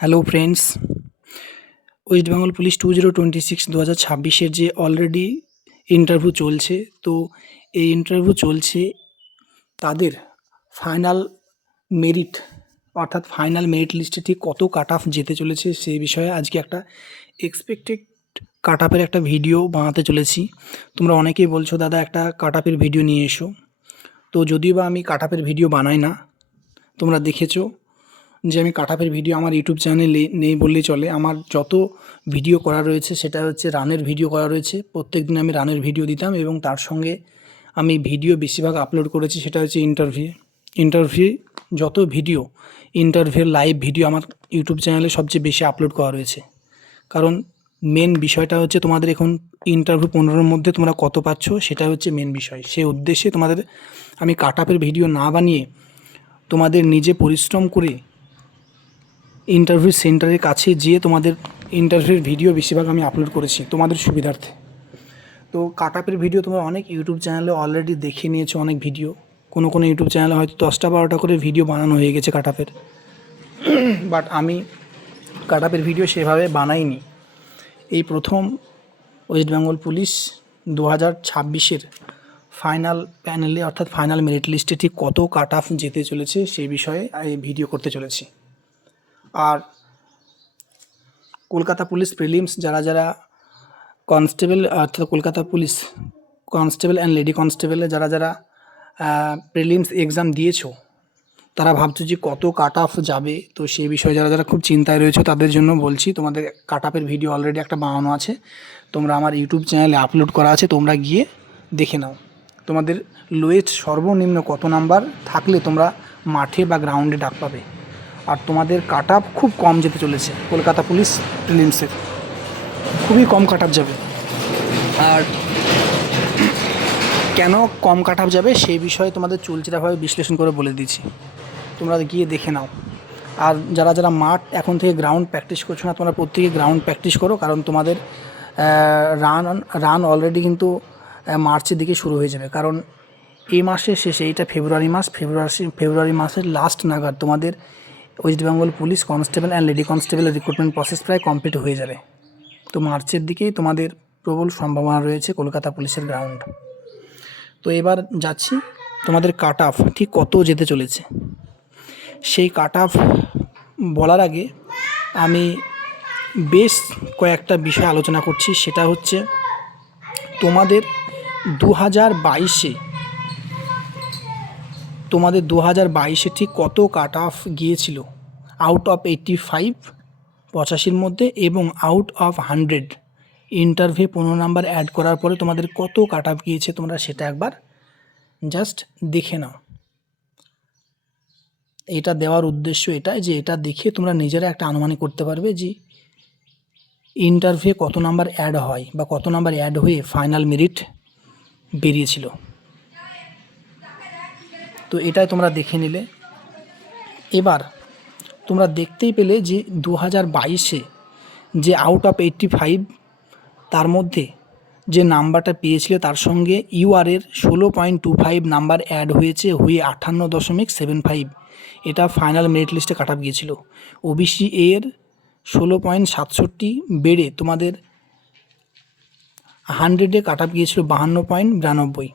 Hello friends, West Bengal police two zero twenty six দু হাজার ছাব্বিশের যে অলরেডি ইন্টারভিউ চলছে, তো এই ইন্টারভিউ চলছে তাদের ফাইনাল মেরিট, অর্থাৎ ফাইনাল মেরিট লিস্টে ঠিক কত কাট অফ যেতে চলেছে সেই বিষয়ে আজকে একটা এক্সপেক্টেড কাট অফের একটা ভিডিও বানাতে চলেছি। তোমরা অনেকেই বলছো, দাদা, একটা কাট অফের ভিডিও নিয়ে এসো। তো যদিও বা আমি কাট অফের ভিডিও বানাই না, তোমরা দেখেছ যে আমি কাটাপের ভিডিও আমার ইউটিউব চ্যানেলে নেই বললেই চলে। আমার যত ভিডিও করা রয়েছে, সেটা হচ্ছে রানের ভিডিও করা রয়েছে। প্রত্যেক দিন আমি রানের ভিডিও দিতাম এবং তার সঙ্গে আমি ভিডিও বেশিরভাগ আপলোড করেছি, সেটা হচ্ছে ইন্টারভিউ ইন্টারভিউ যত ভিডিও ইন্টারভিউ লাইভ ভিডিও আমার ইউটিউব চ্যানেলে সবচেয়ে বেশি আপলোড করা রয়েছে। কারণ মেন বিষয়টা হচ্ছে তোমাদের এখন ইন্টারভিউ পনেরোর মধ্যে তোমরা কত পাচ্ছ, সেটা হচ্ছে মেন বিষয়। সে উদ্দেশ্যে তোমাদের আমি কাটাপের ভিডিও না বানিয়ে তোমাদের নিজে পরিশ্রম করে ইন্টারভিউ সেন্টারের কাছে যেয়ে তোমাদের ইন্টারভিউর ভিডিও বেশিরভাগ আমি আপলোড করেছি, তোমাদের সুবিধার্থে। তো কাটাপের ভিডিও তোমরা অনেক ইউটিউব চ্যানেলে অলরেডি দেখে নিয়েছো অনেক ভিডিও কোনো কোনো ইউটিউব চ্যানেলে হয়তো দশটা বারোটা করে ভিডিও বানানো হয়ে গেছে কাটাপের বাট আমি কাটাপের ভিডিও সেভাবে বানাইনি। এই প্রথম ওয়েস্ট বেঙ্গল পুলিশ দু হাজার ছাব্বিশের ফাইনাল প্যানেলে অর্থাৎ ফাইনাল মেরিট লিস্টে ঠিক কত কাট অফ যেতে চলেছে সেই বিষয়ে ভিডিও করতে চলেছি। আর কলকাতা পুলিশ প্রিলিমস যারা যারা কনস্টেবল, অর্থাৎ Kolkata police constable and lady কনস্টেবলে যারা যারা প্রিলিমস এক্সাম দিয়েছ, তারা ভাবছ যে কত কাট অফ যাবে? তো সেই বিষয়ে যারা যারা খুব চিন্তায় রয়েছে, তাদের জন্য বলছি, তোমাদের কাট অফের ভিডিও অলরেডি একটা বানানো আছে। তোমরা আমার ইউটিউব চ্যানেলে আপলোড করা আছে, তোমরা গিয়ে দেখে নাও। তোমাদের লোয়েস্ট সর্বনিম্ন কত নাম্বার থাকলে তোমরা মাঠে বা গ্রাউন্ডে ডাক পাবে? আর তোমাদের কাট খুব কম যেতে চলেছে। কলকাতা পুলিশ প্রিলিমসের খুবই কম কাট যাবে। আর কেন কম কাট যাবে সেই বিষয়ে তোমাদের চুলচিরাভাবে বিশ্লেষণ করে বলে দিচ্ছি তোমরা গিয়ে দেখে নাও। আর যারা যারা মাঠ এখন থেকে গ্রাউন্ড প্র্যাকটিস করছ না, তোমরা প্রত্যেকে গ্রাউন্ড প্র্যাকটিস করো, কারণ তোমাদের রান রান অলরেডি কিন্তু মার্চের দিকে শুরু হয়ে যাবে। কারণ এই মাসের শেষে, এইটা ফেব্রুয়ারি মাস, ফেব্রুয়ারি ফেব্রুয়ারি মাসের লাস্ট নাগাদ তোমাদের West Bengal police constable and lady কনস্টেবলের রিক্রুটমেন্ট প্রসেস প্রায় কমপ্লিট হয়ে যাবে। তো মার্চের দিকেই তোমাদের প্রবল সম্ভাবনা রয়েছে কলকাতা পুলিশের গ্রাউন্ড তো এবার যাচ্ছি তোমাদের কাট অফ ঠিক কত যেতে চলেছে। সেই কাট অফ বলার আগে আমি বেশ কয়েকটা বিষয় আলোচনা করছি, সেটা হচ্ছে তোমাদের দু হাজার বাইশে তোমাদের দু হাজার বাইশে ঠিক কত কাট অফ গিয়েছিল? আউট অফ এইট্টি ফাইভ পঁচাশির মধ্যে এবং আউট অফ হান্ড্রেড ইন্টারভিউ পনেরো নাম্বার অ্যাড করার পরে তোমাদের কত কাট অফ গিয়েছে তোমরা সেটা একবার জাস্ট দেখে নাও। এটা দেওয়ার উদ্দেশ্য এটাই যে এটা দেখে তোমরা নিজেরা একটা আনুমানিক করতে পারবে যে ইন্টারভিউ কত নাম্বার অ্যাড হয় বা কত নাম্বার অ্যাড হয়ে ফাইনাল মেরিট বেরিয়েছিল। তো এটাই তোমরা দেখে নিলে। এবার তোমরা দেখতেই পেলে যে দু হাজার বাইশে যে আউট অফ এইট্টি ফাইভ তার মধ্যে যে নাম্বারটা পেয়েছিল তার সঙ্গে ইউআরের ষোলো point two five number add হয়েছে হয়ে আটান্ন দশমিক সেভেন ফাইভ এটা ফাইনাল মেরিট লিস্টে কাটা গিয়েছিল। ওবিসি এর ষোলো পয়েন্ট সাতষট্টি বেড়ে তোমাদের হান্ড্রেডে কাট গিয়েছিল বাহান্ন পয়েন্ট বিরানব্বই।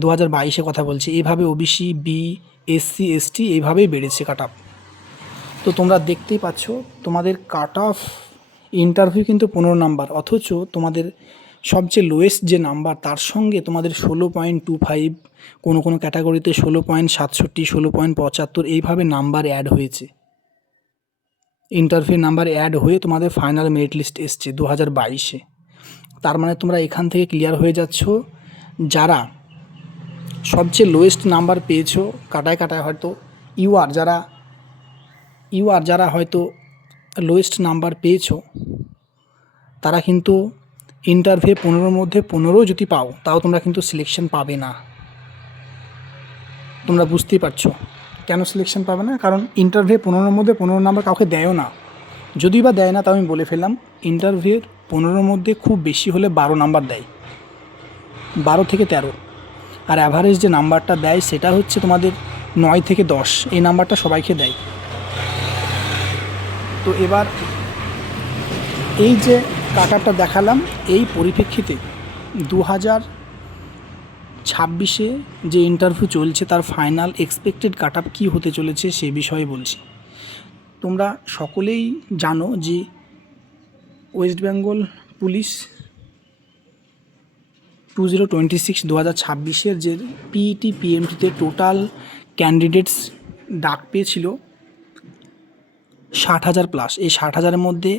দু হাজার বাইশে কথা বলছি। এইভাবে ওবিসি বি এসসি এসটি এইভাবেই বেড়েছে কাট তো তোমরা দেখতেই পাচ্ছ, তোমাদের কাট অফ ইন্টারভিউ কিন্তু পনেরো নাম্বার, অথচ তোমাদের সবচেয়ে লোয়েস্ট যে নাম্বার, তার সঙ্গে তোমাদের ষোলো পয়েন্ট টু ফাইভ কোনো কোনো ক্যাটাগরিতে ষোলো পয়েন্ট সাতষট্টি, ষোলো পয়েন্ট পঁচাত্তর এইভাবে নাম্বার অ্যাড হয়েছে। ইন্টারভিউ নাম্বার অ্যাড হয়ে তোমাদের ফাইনাল মেরিট লিস্ট এসছে দু হাজার বাইশে। তার মানে তোমরা এখান থেকে ক্লিয়ার হয়ে যাচ্ছ, যারা সবচেয়ে লোয়েস্ট নাম্বার পেয়েছ, কাটায় কাটায় হয়তো। ইউ আর যারা ইউ আর যারা হয়তো লোয়েস্ট নাম্বার পেয়েছ, তারা কিন্তু ইন্টারভিউ পনেরোর মধ্যে পনেরো যদি পাও, তাও তোমরা কিন্তু সিলেকশন পাবে না। তোমরা বুঝতেই পারছ। কেন সিলেকশন পাবে না? কারণ ইন্টারভিউ পনেরোর মধ্যে পনেরো নাম্বার কাউকে দেয়ও না। যদি বা দেয় না, তাও আমি বলে ফেললাম ইন্টারভিউর পনেরোর মধ্যে খুব বেশি হলে বারো নাম্বার দেয়। বারো থেকে তেরো। আর অ্যাভারেজ যে নাম্বারটা দেয় সেটা হচ্ছে তোমাদের নয় থেকে দশ। এই নাম্বারটা সবাইকে দেয়। তো এবার এই যে কাটারটা দেখালাম, এই পরিপ্রেক্ষিতে দু হাজার ছাব্বিশে যে ইন্টারভিউ চলছে, তার ফাইনাল এক্সপেক্টেড কাট আপ কী হতে চলেছে সে বিষয়ে বলছি। তোমরা সকলেই জানো যে West Bengal police two zero twenty six দু হাজার ছাব্বিশের যে পিইটি পিএমটিতে টোটাল ক্যান্ডিডেটস ডাক পেয়েছিল ষাট হাজার প্লাস এই ষাট হাজারের মধ্যে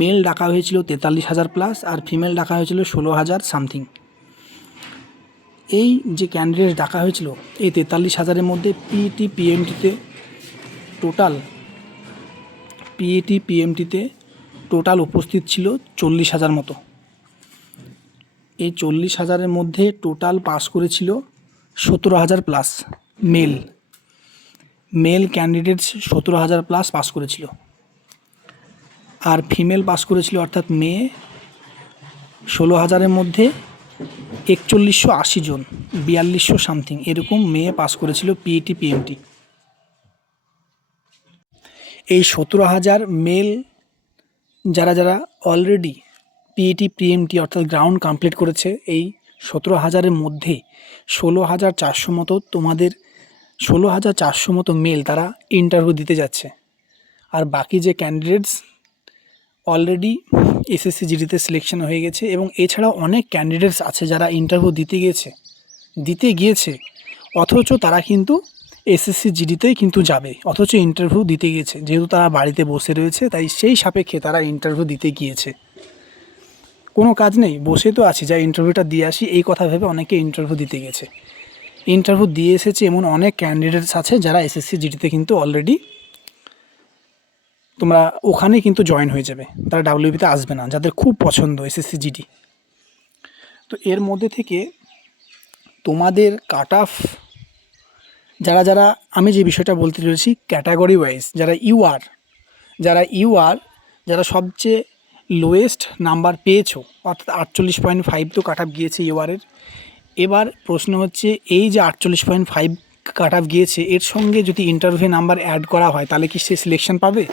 মেল ডাকা হয়েছিল তেতাল্লিশ হাজার প্লাস আর ফিমেল ডাকা হয়েছিল ষোলো হাজার সামথিং এই যে ক্যান্ডিডেট ডাকা হয়েছিল, এই তেতাল্লিশ হাজারের মধ্যে পিইটি পিএমটিতে টোটাল পিইটি পিএমটিতে টোটাল উপস্থিত ছিল চল্লিশ হাজার মতো। এই চল্লিশ হাজারের মধ্যে টোটাল পাস করেছিল সতেরো হাজার প্লাস মেল মেল ক্যান্ডিডেটস সতেরো হাজার প্লাস পাস করেছিল। আর ফিমেল পাস করেছিল অর্থাৎ মেয়ে ষোলো হাজারের মধ্যে একচল্লিশশো আশি জন, বিয়াল্লিশশো সামথিং এরকম মেয়ে পাস করেছিল পিইটি পিএমটি এই সতেরো হাজার মেল যারা যারা অলরেডি পিইটি পিএমটি অর্থাৎ গ্রাউন্ড কমপ্লিট করেছে এই সতেরো হাজারের মধ্যে ষোলো হাজার চারশো মতো তোমাদের ষোলো হাজার চারশো মতো মেল তারা ইন্টারভিউ দিতে যাচ্ছে। আর বাকি যে ক্যান্ডিডেটস অলরেডি এসএসসি জিডিতে সিলেকশন হয়ে গেছে এবং এছাড়াও অনেক ক্যান্ডিডেটস আছে যারা ইন্টারভিউ দিতে গিয়েছে দিতে গিয়েছে, অথচ তারা কিন্তু এসএসসি জিডিতেই কিন্তু যাবে, অথচ ইন্টারভিউ দিতে গিয়েছে যেহেতু তারা বাড়িতে বসে রয়েছে, তাই সেই সাপেক্ষে তারা ইন্টারভিউ দিতে গিয়েছে। কোনো কাজ নেই, বসে তো আছি, যা ইন্টারভিউটা দিয়ে আসি, এই কথা ভেবে অনেকে ইন্টারভিউ দিতে গেছে। ইন্টারভিউ দিয়ে এসেছে এমন অনেক ক্যান্ডিডেটস আছে যারা এসএসসি জিডিতে কিন্তু অলরেডি তোমরা ওখানে কিন্তু জয়েন হয়ে যাবে। তারা ডাব্লিউবিতে আসবে না, যাদের খুব পছন্দ এসএসসি জিডি তো এর মধ্যে থেকে তোমাদের কাট অফ যারা যারা, আমি যে বিষয়টা বলতে চলেছি ক্যাটাগরি ওয়াইজ যারা ইউআর যারা ইউআর যারা সবচেয়ে লোয়েস্ট নাম্বার পেয়েছ, অর্থাৎ আটচল্লিশ পয়েন্ট ফাইভ তো কাট আপ গিয়েছে ইউআরের এবার প্রশ্ন হচ্ছে, এই যে আটচল্লিশ পয়েন্ট ফাইভ কাট আপ গিয়েছে, এর সঙ্গে যদি ইন্টারভিউ নাম্বার অ্যাড করা হয়, তাহলে কি সে সিলেকশন পাবে?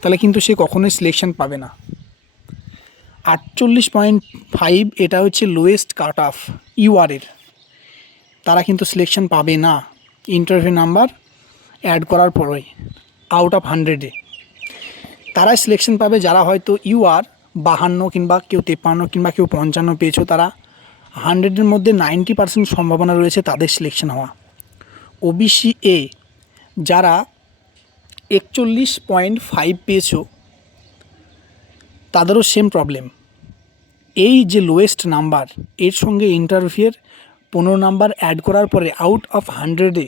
তাহলে কিন্তু সে কখনোই সিলেকশন পাবে না। আটচল্লিশ পয়েন্ট ফাইভ এটা হচ্ছে লোয়েস্ট কাট অফ ইউআরের তারা কিন্তু সিলেকশন পাবে না ইন্টারভিউ নাম্বার অ্যাড করার পরেই আউট অফ হান্ড্রেডে তারাই সিলেকশন পাবে যারা হয়তো ইউ আর বাহান্ন কিংবা কেউ তেপ্পান্ন কিংবা কেউ পঞ্চান্ন পেয়েছ তারা হান্ড্রেডের মধ্যে নাইনটি পার্সেন্ট সম্ভাবনা রয়েছে তাদের সিলেকশন হওয়া। ওবিসি এ যারা একচল্লিশ পয়েন্ট ফাইভ পেয়েছ, তাদেরও সেম প্রবলেম এই যে লোয়েস্ট নাম্বার এর সঙ্গে ইন্টারভিউয়ের পনেরো নাম্বার অ্যাড করার পরে আউট অফ হান্ড্রেডে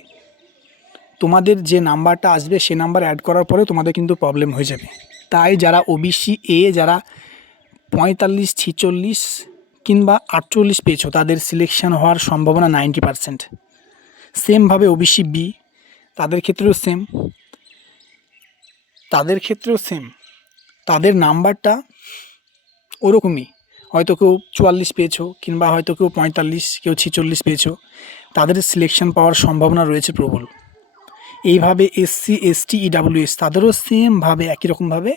তোমাদের যে নাম্বারটা আসবে, সে নাম্বার অ্যাড করার পরে তোমাদের কিন্তু প্রবলেম হয়ে যাবে। তাই যারা ওবিসি এ যারা পঁয়তাল্লিশ, ছিচল্লিশ কিংবা আটচল্লিশ পেয়েছ, তাদের সিলেকশান হওয়ার সম্ভাবনা নাইনটি পারসেন্ট সেমভাবে ওবিসি বি তাদের ক্ষেত্রেও সেম তাদের ক্ষেত্রেও সেম তাদের নাম্বারটা ওরকমই। হয়তো কেউ চুয়াল্লিশ পেয়েছ কিংবা হয়তো কেউ পঁয়তাল্লিশ, কেউ ছিচল্লিশ পেয়েছ, তাদের সিলেকশন পাওয়ার সম্ভাবনা রয়েছে প্রবল। এইভাবে এসসি এসটি ইডাব্লিউএস তাদেরও সেমভাবে একই রকমভাবে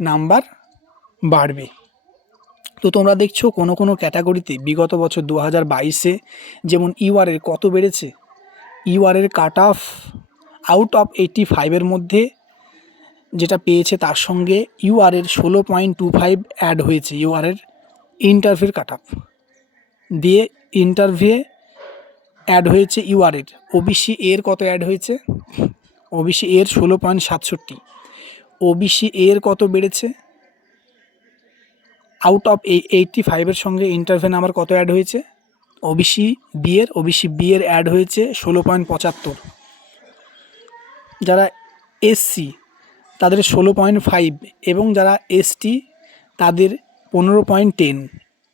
নাম্বার বাড়বে। তো তোমরা দেখছ কোনো কোনো ক্যাটাগরিতে বিগত বছর দু হাজার বাইশে যেমন ইউআরের কত বেড়েছে? ইউআরের cut off out of eighty ফাইভের মধ্যে যেটা পেয়েছে তার সঙ্গে ইউআরের ষোলো পয়েন্ট টু ফাইভ অ্যাড হয়েছে ইউআরের ইন্টারভিউর কাট অফ দিয়ে ইন্টারভিউ অ্যাড হয়েছে ইউআরের ওবিসি এর। কত অ্যাড হয়েছে? ওবিসি এর ষোলো পয়েন্ট সাতষট্টি। ওবিসি এর কত বেড়েছে? আউট অফ এই এইটটি ফাইভের সঙ্গে ইন্টারভিউ নাম্বার কত অ্যাড হয়েছে? ওবিসি বি এর ওবিসি বি এর অ্যাড হয়েছে ষোলো পয়েন্ট পঁচাত্তর। যারা এসসি তাদের ষোলো পয়েন্ট ফাইভ এবং যারা এসটি তাদের পনেরো পয়েন্ট টেন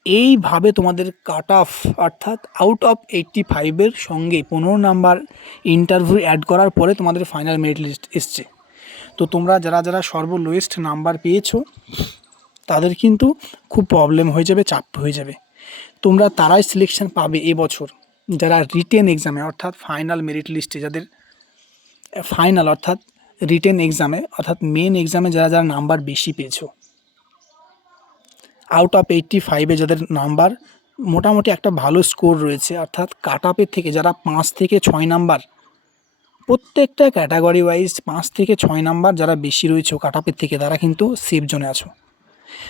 এইভাবে তোমাদের কাট অফ অর্থাৎ আউট অফ এইটটি ফাইভের সঙ্গে পনেরো নাম্বার ইন্টারভিউ অ্যাড করার পরে তোমাদের ফাইনাল মেরিট লিস্ট এসছে। তো তোমরা যারা যারা সর্বলোয়েস্ট নাম্বার পেয়েছ, তাদের কিন্তু খুব প্রবলেম হয়ে যাবে, চাপ হয়ে যাবে। তোমরা তারাই সিলেকশন পাবে এবছর। যারা রিটেন এক্সামে অর্থাৎ ফাইনাল মেরিট লিস্টে যাদের ফাইনাল অর্থাৎ রিটেন এক্সামে অর্থাৎ মেন এক্সামে যারা যারা নাম্বার বেশি পেয়েছ। আউট অফ এইটটি ফাইভে যাদের নাম্বার, মোটামুটি একটা ভালো স্কোর রয়েছে, অর্থাৎ কাট আপের থেকে যারা পাঁচ থেকে ছয় নাম্বার প্রত্যেকটা ক্যাটাগরি ওয়াইজ পাঁচ থেকে ছয় নাম্বার যারা বেশি রয়েছে কাট আপের থেকে তারা কিন্তু সেফ জোনে আছো।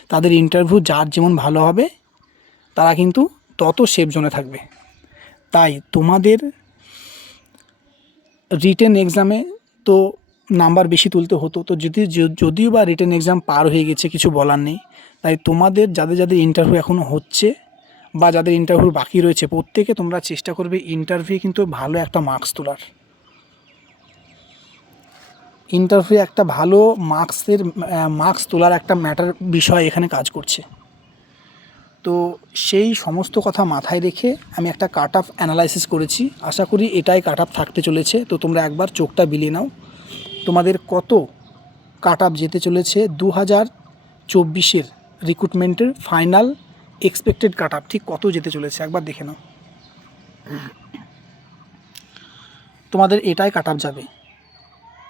তাদের ইন্টারভিউ যার যেমন ভালো হবে, তারা কিন্তু তত সেফ জোনে থাকবে। তাই তোমাদের রিটেন এক্সামে তো নাম্বার বেশি তুলতে হতো, তো যদি, যদিও বা রিটেন এক্সাম পার হয়ে গেছে কিছু বলার নেই, তাই তোমাদের যাদের যাদের ইন্টারভিউ এখনও হচ্ছে বা যাদের ইন্টারভিউ বাকি রয়েছে, প্রত্যেকে তোমরা চেষ্টা করবে ইন্টারভিউ কিন্তু ভালো একটা মার্কস তোলার। ইন্টারভিউ একটা ভালো মার্কসের মার্কস তোলার একটা ম্যাটার বিষয় এখানে কাজ করছে। তো সেই সমস্ত কথা মাথায় রেখে আমি একটা কাট অফ অ্যানালাইসিস করেছি। আশা করি এটাই কাট অফ থাকতে চলেছে। তো তোমরা একবার চোখটা বিলিয়ে নাও। তোমাদের কত কাট অফ যেতে চলেছে? দু হাজার চব্বিশের রিক্রুটমেন্টের ফাইনাল এক্সপেক্টেড কাট অফ ঠিক কত যেতে চলেছে? একবার দেখে নাও। তোমাদের এটাই কাট অফ যাবে।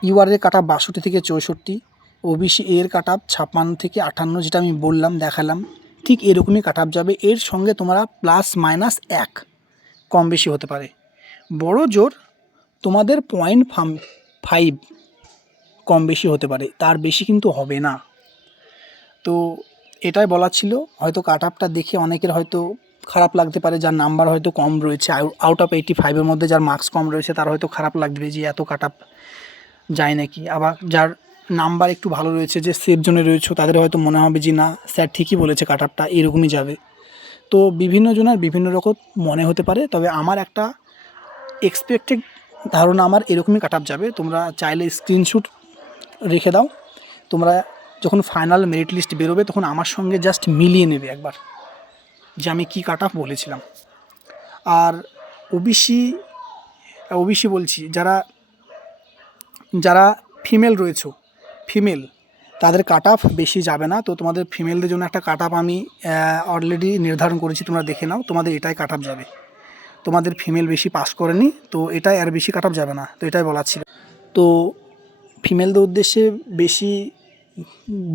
ইউআরের কাট বাষট্টি থেকে চৌষট্টি ওবিসি এর কাট অফ ছাপ্পান্ন থেকে আটান্ন যেটা আমি বললাম, দেখালাম, ঠিক এরকমই কাট যাবে। এর সঙ্গে তোমরা প্লাস মাইনাস এক কম বেশি হতে পারে। বড় জোর তোমাদের পয়েন্ট ফাইভ কম বেশি হতে পারে, তার বেশি কিন্তু হবে না। তো এটাই বলার ছিল। হয়তো কাট আপটা দেখে অনেকের হয়তো খারাপ লাগতে পারে, যার নাম্বার হয়তো কম রয়েছে। আউট অফ এইটি ফাইভের মধ্যে যার মার্কস কম রয়েছে, তার হয়তো খারাপ লাগবে যে এত কাট আপ যায় নাকি? আবার যার নাম্বার একটু ভালো রয়েছে, যে সেফ জোনে রয়েছে, তাদের হয়তো মনে হবে যে, না, স্যার ঠিকই বলেছে কাট আপটা এরকমই যাবে। তো বিভিন্ন জনের বিভিন্ন রকম মনে হতে পারে, তবে আমার একটা এক্সপেক্টেড ধারণা আমার এরকমই কাট যাবে। তোমরা চাইলে স্ক্রিনশুট রেখে দাও। তোমরা যখন ফাইনাল মেরিট লিস্ট বেরোবে, তখন আমার সঙ্গে জাস্ট মিলিয়ে নেবে একবার, যে আমি কী কাট আপ বলেছিলাম। আর ওবিসি ওবিসি বলছি, যারা যারা ফিমেল রয়েছে ফিমেল তাদের কাট অফ বেশি যাবে না। তো তোমাদের ফিমেলদের জন্য একটা কাট অফ আমি অলরেডি নির্ধারণ করেছি, তোমরা দেখে নাও, তোমাদের এটাই কাট অফ যাবে। তোমাদের ফিমেল বেশি পাস করেনি, তো এটাই আর বেশি কাট অফ যাবে না, তো এটাই বলার ছিল। তো ফিমেলদের উদ্দেশ্যে বেশি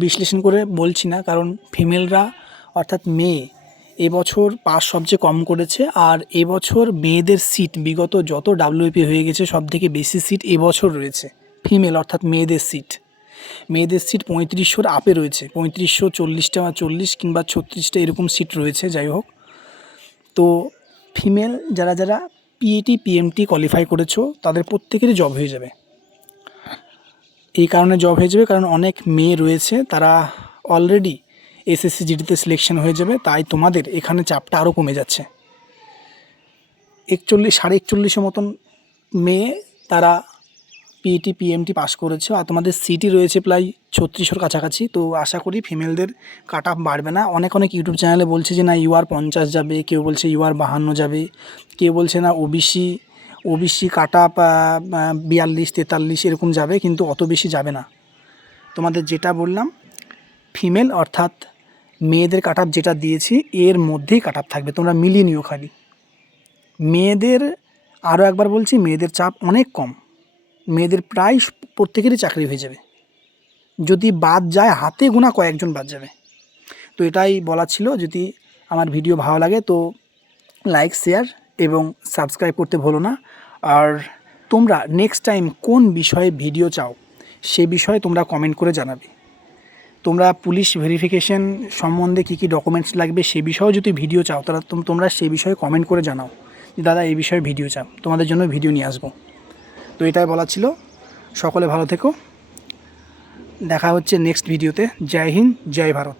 বিশ্লেষণ করে বলছি না, কারণ ফিমেলরা অর্থাৎ মেয়ে এবছর পাস সবচেয়ে কম করেছে, আর এবছর মেয়েদের সিট বিগত যত ডাব্লিউপি হয়ে গেছে সব থেকে বেশি সিট এবছর রয়েছে। ফিমেল অর্থাৎ মেয়েদের সিট মেয়েদের সিট পঁয়ত্রিশশোর আপে রয়েছে। পঁয়ত্রিশশো চল্লিশটা বা চল্লিশ কিংবা ছত্রিশটা এরকম সিট রয়েছে, যাই হোক। তো ফিমেল যারা যারা পিএটি পিএমটি কোয়ালিফাই করেছ, তাদের প্রত্যেকেরই জব হয়ে যাবে। এই কারণে জব হয়ে যাবে কারণ অনেক মেয়ে রয়েছে, তারা অলরেডি এসএসসি জিডিতে সিলেকশন হয়ে যাবে, তাই তোমাদের এখানে চাপটা আরও কমে যাচ্ছে। একচল্লিশ, সাড়ে একচল্লিশের মতন মেয়ে তারা পিইটি পিএমটি পাস করেছে আর তোমাদের সিটি রয়েছে প্রায় ছত্রিশশোর কাছাকাছি। তো আশা করি ফিমেলদের কাট আপ বাড়বে না। অনেক অনেক ইউটিউব চ্যানেলে বলছে যে, না ইউআর পঞ্চাশ যাবে। কেউ বলছে ইউআর বাহান্ন যাবে। কেউ বলছে, না ওবিসি ওবিসি কাট আপ বিয়াল্লিশ, তেতাল্লিশ এরকম যাবে, কিন্তু অত বেশি যাবে না। তোমাদের যেটা বললাম ফিমেল অর্থাৎ মেয়েদের কাট আপ যেটা দিয়েছি, এর মধ্যেই কাট আপ থাকবে। তোমরা মিলিয়ে নিও খালি। মেয়েদের আরও একবার বলছি, মেয়েদের চাপ অনেক কম। মেয়েদের প্রায় প্রত্যেকেরই চাকরি হয়ে যাবে। যদি বাদ যায়, হাতে গোনা কয়েকজন বাদ যাবে। তো এটাই বলা ছিল। যদি আমার ভিডিও ভালো লাগে, তো লাইক, শেয়ার এবং সাবস্ক্রাইব করতে ভুলো না। আর তোমরা নেক্সট টাইম কোন বিষয়ে ভিডিও চাও, সে বিষয়ে তোমরা কমেন্ট করে জানাবে। তোমরা পুলিশ ভেরিফিকেশন সম্বন্ধে কী কী ডকুমেন্টস লাগবে, সে বিষয়েও যদি ভিডিও চাও তোম- তোমরা সে বিষয়ে কমেন্ট করে জানাও যে, দাদা, এই বিষয়ে ভিডিও চাও। তোমাদের জন্য ভিডিও নিয়ে আসব। তো এটাই বলা ছিল। সকলে ভালো থেকো। দেখা হচ্ছে নেক্সট ভিডিওতে জয় হিন্দ, জয় ভারত।